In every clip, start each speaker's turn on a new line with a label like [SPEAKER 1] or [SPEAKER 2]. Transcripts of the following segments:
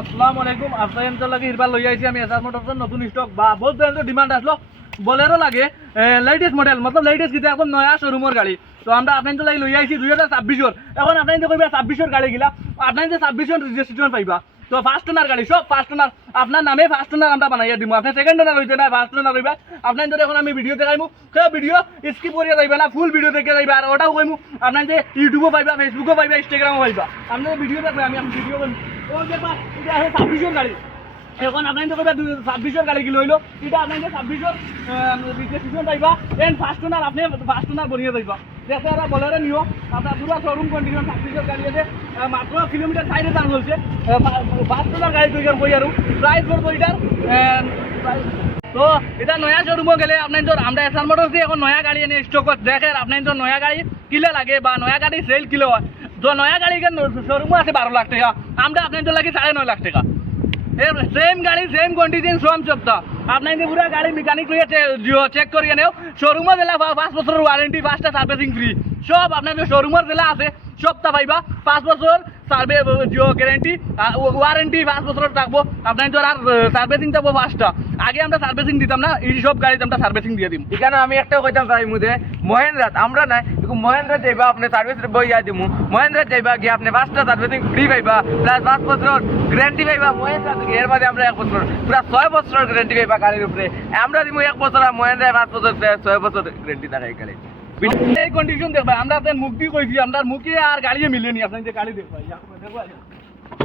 [SPEAKER 1] আসসালামু আলাইকুম। আপনাদের লাগে ইরবার লই আইছি আমি এসআর মোটরসের নতুন স্টক বা বহুত ধরনের ডিমান্ড আসলো। বলেরও লাগে লেটেস্ট মডেল মতলব লেটেস্ট কিন্তু এখন নয়া শোরুমের গাড়ি। তো আমরা আপনাদের লাগে লই আইছি দুই হাজার ছাব্বিশর এখন আপনাদের কইবা ছাব্বিশর গাড়ি গিলা। আপনাদের ছাব্বিশর রেজিস্ট্রেশন পাইবা। তো ফার্স্ট ওনার গাড়ি সব ফার্স্ট ওনার আপনার নামে ফার্স্ট ওনার আমরা বানাইয়া দিব আপনি সেকেন্ড ওনার হইতে না ফার্স্ট ওনার হইবা আপনার এখন আমি ভিডিও দেখাইমু। সেই ভিডিও স্কিপ করিয়া যাইবা না ফুল ভিডিও দেখে যাইবা আর ওটাও কইমু আপনার যে ইউটিউবও পাইবা ফেসবুকও পাইবা ইনস্টাগ্রামও পাইবা। আপনার ভিডিও দেখবে আমি ভিডিও এটা গাড়ি এখন আপনার তো কইবা ছাব্বিশর গাড়ি কি লইলো এটা আপনার ছাব্বিশর রেজিস্ট্রেশন পাইবা এন্ড ফার্স্ট ওনার আপনি ফার্স্ট ওনার বনিয়ে যাইবা দেখে ওরা বলারে নিও আপনার পুরো শোরুম কন্ডিশন ছাব্বিশর গাড়ি আছে মাত্র কিলোমিটার সাইডে দাম চলছে ফার্স্ট ওনার গাড়ি তৈরি কই আর প্রাইস করব এটার তো এটা নয়া শোরুমও গেলে আপনার তো আমরা এসআর মোটরস দিয়ে এখন নয়া গাড়ি এনে স্টকত দেখে আপনার তো নয়া গাড়ি কিলে লাগে বা নয়া গাড়ি সেল কিলো হয়। নয়া গাড়ি শোরুমও আছে বারো লাখ টাকা। আমরা আপনার তো লাগে সাড়ে নয় লাখ টাকা। সেম গাড়ি সেম কন্ডিশন সোম সপ্তাহ আপনাকে পুরো গাড়ি মেকানিক লইয়া চেক করিয়ে নেও শোরুমও দিলা পাঁচ বছরের ওয়ারেন্টি পাঁচটা সার্ভিসিং ফ্রি সব আপনার যে শোরুমের দিলা আছে সপ্তাহ পাইবা। পাঁচ বছর সার্ভে জিও গ্যারেন্টি ওয়ারেন্টি পাঁচ বছর থাকব। আপনার আর সার্ভিসিং থাকব পাঁচটা। আগে আমরা সার্ভিসিং দিতাম না, এই সব গাড়িতে আমরা সার্ভিসিং দিয়ে দিম।
[SPEAKER 2] এখানে আমি একটা কইতাম চাই মুদে মহেন্দ্রাত আমরা কিন্তু মহেন্দ্রা যাইবা আপনি সার্ভিস বইয়া দিমু। মহেন্দ্রা যাইবা গিয়ে আপনি পাঁচটা সার্ভিসিং ফ্রি পাইবা প্লাস পাঁচ বছর গ্যারান্টি পাইবা। মহেন্দ্রা এর মাঝে আমরা এক বছর পুরা ছয় বছরের গ্যারান্টি পাইবা গাড়ির উপরে। আমরা দিমু এক বছর আর মহেন্দ্রা পাঁচ বছর, ছয় বছর গ্যারান্টি থাকে গাড়ি
[SPEAKER 1] এই কন্ডিশন দেখবা আমরা তো দিয়ে কইছি আমরা মুখে আর গাড়িয়ে মিলেনি আপনার যে গাড়ি দেখবা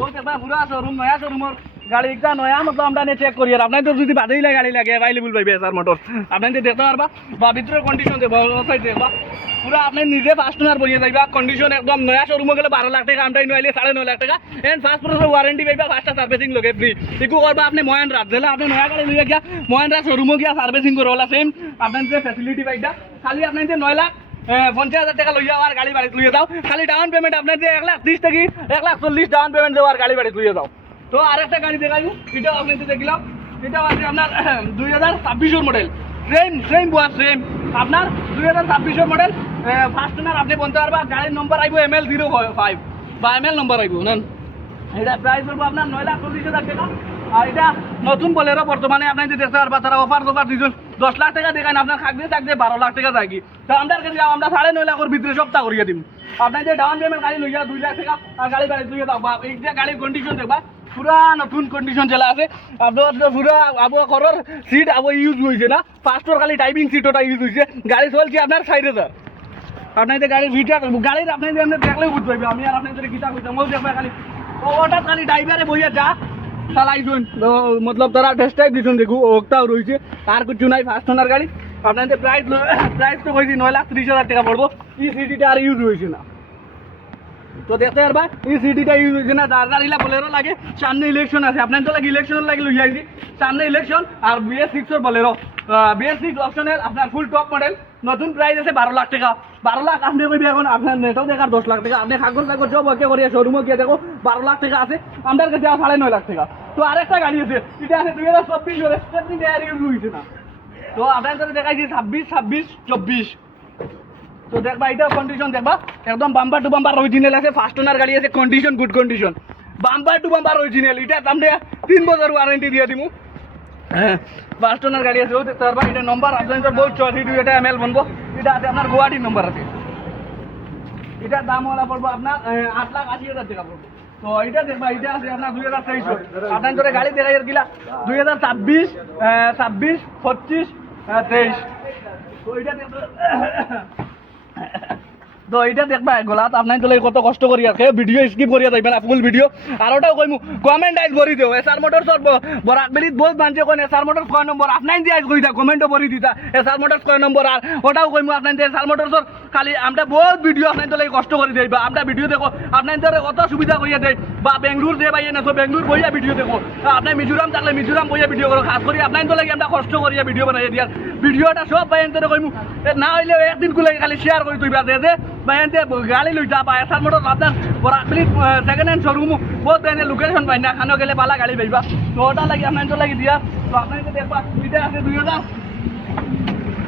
[SPEAKER 1] ও দেখবা পুরা শোরুম নয়া শোরুমের গাড়ি একটা নয়া মতো আমরা নিয়ে চেক করি। আর আপনার তো যদি বাদেইলা গাড়ি লাগে অ্যাভেলেবল পাইবে স্যার মোটর আপনার যে দেখতে পারবা, বা ভিতরের কন্ডিশন দেখবা সাইড দেখবা পুরা আপনি নিজে ফার্স্ট ওনার বনিয়ে যাইবা কন্ডিশন একদম নয়া শোরুমে গেলে বারো লাখ টাকা আমরা নইলে সাড়ে নয় লাখ টাকা। এন্ড ফার্স্ট বছর ওয়ারেন্টি পাইবা ফার্স্টটা সার্ভিসিং লগে ফ্রি ইকু করবা আপনি মহেন্দ্রা দিলে আপনি নয়া গাড়ি লইয়া গিয়া, মহেন্দ্রা শোরুমে গিয়া সার্ভিসিং করো ওলা সেম আপনার যে ফ্যাসিলিটি পাইটা খালি যে নয় লাখ পঞ্চাশ হাজার টাকা লইয়া আর গাড়ি বাড়ি লইয়া দাও। খালি ডাউন পেমেন্ট আপনার যে এক লাখ ত্রিশ থেকে এক লাখ চল্লিশ ডাউন পেমেন্ট দেওয়ার গাড়ি বাড়ি লইয়া দাও। তো আরেকটা গাড়ি দেখাই এটাও যে দেখলাম। এটাও আছে আপনার, দুই হাজার ছাব্বিশের মডেল সেম সেম বয়ার সেম আপনার দুই হাজার ছাব্বিশের মডেল ফার্স্ট ওনার আপনি বলতে পারবা, গাড়ির নম্বর আইব এম এল জিরো ফাইভ বা এম এল নম্বর আইব নেন এটা প্রাইস পড়ব আপনার নয় লাখ চল্লিশ হাজার টাকা। আর এটা নতুন বলেরও বর্তমানে আপনি দেখতে পারবা তারা অফার টফার দিচ্ছেন দশ লাখ টাকা দেখান আপনার থাকবে থাকবে বারো লাখ টাকা থাকি তো আমরা কাছে আমরা সাড়ে নয় লাখের ভিতরে সপ্তাহ করিয়ে দিম আপনার যে ডাউন পেমেন্ট গাড়ি লইয়া দুই লাখ টাকা আর গাড়ি বাড়ি লইয়া দাও এই যে গাড়ির কন্ডিশন দেখবা, পুরা নতুন কন্ডিশন চলা আছে আপনার পুরা আবু ঘরের সিট আবু ইউজ হয়েছে না। ফার্স্টর খালি টাইপিং সিট ওটা ইউজ হয়েছে গাড়ি চলছে আপনার হাজার আপনার যে গাড়ির ভিটা গাড়ির আপনি যে আপনি দেখলেই বুঝতে পারবে আমি আর আপনি যদি গীতা কইতাম ওই দেখবে খালি ওটা খালি ড্রাইভারে বইয়া যা চালাইছুন। মতলব তারা টেস্ট টাইপ দিছুন দেখু ওটাও রয়েছে আর কিছু নাই ফার্স্ট ওনার গাড়ি। আপনাদের প্রাইস প্রাইস তো কইছি নয় লাখ ত্রিশ হাজার টাকা পড়ব। ই সিটিটা আর ইউজ হয়েছে না। তো দেখতে পারবা এই সিটিটা ইউজ হয়েছে না। যার যার ইলা লাগে। সামনে ইলেকশন আছে। আপনার তো লাগে ইলেকশন লাগে লই আইছি। সামনে ইলেকশন আর বিএস সিক্সর বলেরও বিএস সিক্স অপশনের আপনার ফুল টপ মডেল নতুন প্রাইস আছে বারো লাখ টাকা। বারো লাখ আপনি কইবি এখন আপনার নেটও দেখার দশ লাখ টাকা। আপনি কাগজ কাগজ সব ওকে করিয়া শোরুমে গিয়ে দেখো, বারো লাখ টাকা আছে। আমাদের কাছে সাড়ে নয় লাখ টাকা। তো আরেকটা গাড়ি আছে, এটা আছে দুই হাজার চব্বিশ হয়েছে না। তো আপনার কাছে দেখাইছি ছাব্বিশ ছাব্বিশ, চব্বিশ। তো দেখবা এটা কন্ডিশন দেখবা। একদম বাম্পার টু বাম্পার অরিজিনাল আছে ফার্স্ট ওনার গাড়ি আছে condition good condition bumper to bumper original এটা আপনি তিন বছর ওয়ারেন্টি দিয়ে দিমু। হ্যাঁ ফার্স্ট ওনার গাড়ি আছে পারবা, এটা নম্বর আপনার বহুত টু এটা এম এল বনবো। এটা আছে আপনার গুয়াহাটির নম্বর আছে। এটার দাম ওলা পড়ব আপনার আট লাখ আশি হাজার টাকা পড়ব আছে আপনার দুই হাজার তেইশ আপনার ধরে গাড়ি দেখা যার গিলা। দুই হাজার ছাব্বিশ ছাব্বিশ, পঁচিশ তেইশ। তো এটা তো এটা দেখবা, গলাত আপনার তোলে কত কষ্ট করি আছে। ভিডিও স্কিপ করিয়া যাইবে না ফুল ভিডিও। আর ওটাও কইমু কমেন্ট আইজ ভরি দিও এসআর মোটরসর বরাক বেলিত বহুত মানছে কোন এসআর মোটরস কয় নম্বর আপনার দিয়ে আইজ কই দা কমেন্টও ভরি দিতা এসআর মোটরস কয় নম্বর আর ওটাও কইমু আপনার দিয়ে এসআর মোটরসর খালি আমরা বহুত ভিডিও আপনার তোলে কষ্ট করে দেই বা আমরা ভিডিও দেখো আপনার তোলে কত সুবিধা করিয়া দেই বা বেঙ্গলোর যে বাইয়ে না তো বেঙ্গলোর বইয়া ভিডিও দেখো আপনি মিজোরাম থাকলে মিজোরাম বইয়া ভিডিও করো খাস করে আপনার তোলে আমরা কষ্ট করিয়া ভিডিও বানাই দিয়ার ভিডিওটা সব বাইন তোলে কইমু না হইলে একদিন কুলে খালি শেয়ার করে তুই দে লই যা বা এসার মোটর আপনার বড় মিনিট সেকেন্ড হ্যান্ড শোরুম বহুত বাইনে লোকেশন পাই না খানো গেলে পালা গাড়ি পাইবা তো ওটা লাগি আপনার লাগি দিয়া তো আপনাকে দেখবা এটা আছে দুই হাজার